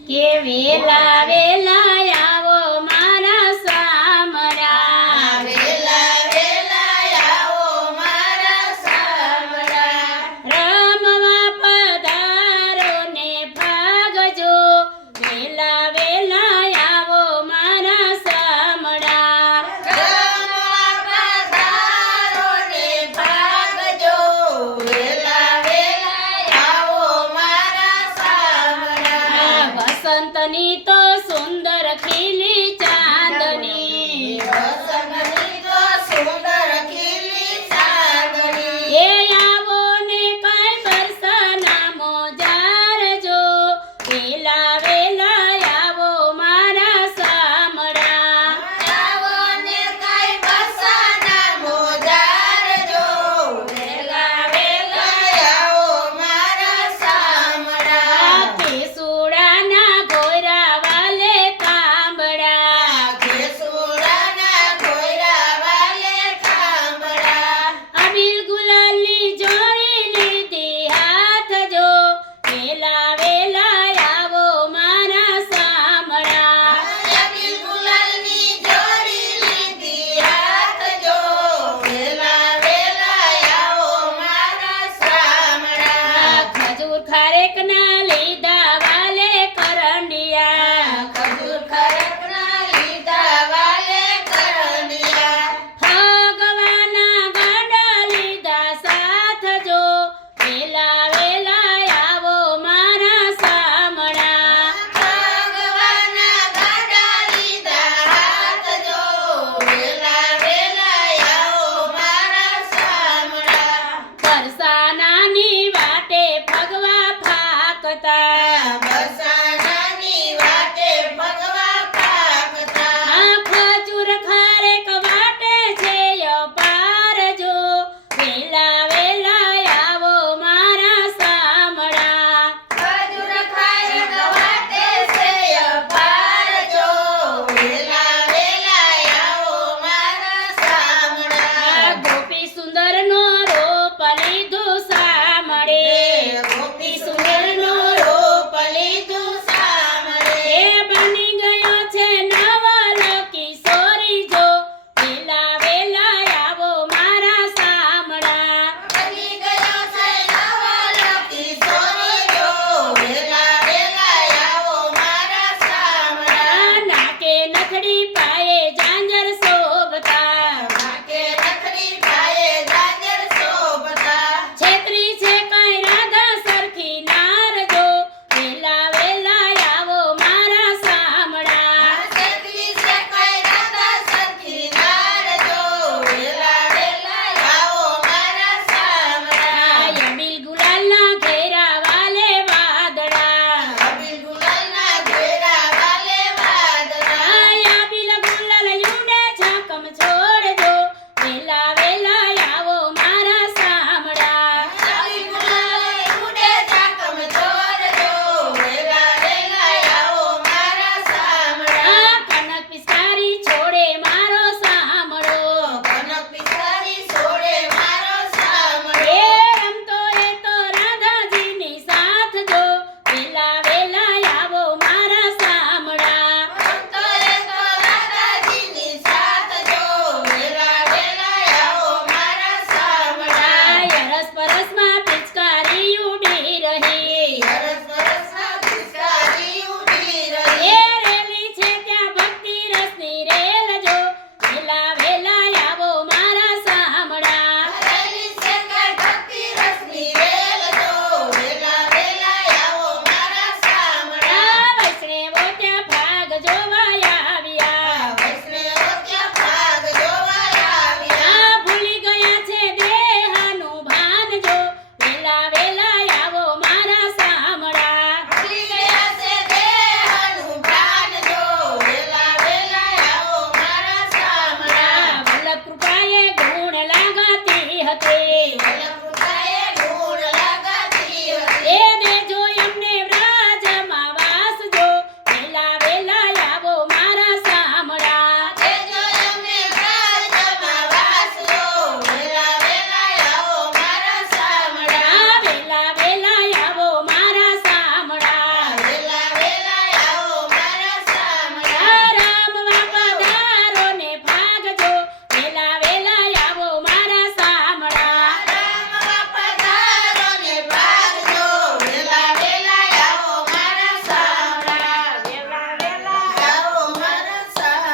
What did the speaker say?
કે વેલા વેલા આવો ચાંદની તો સુંદર ખીલી ચાંદની. એકના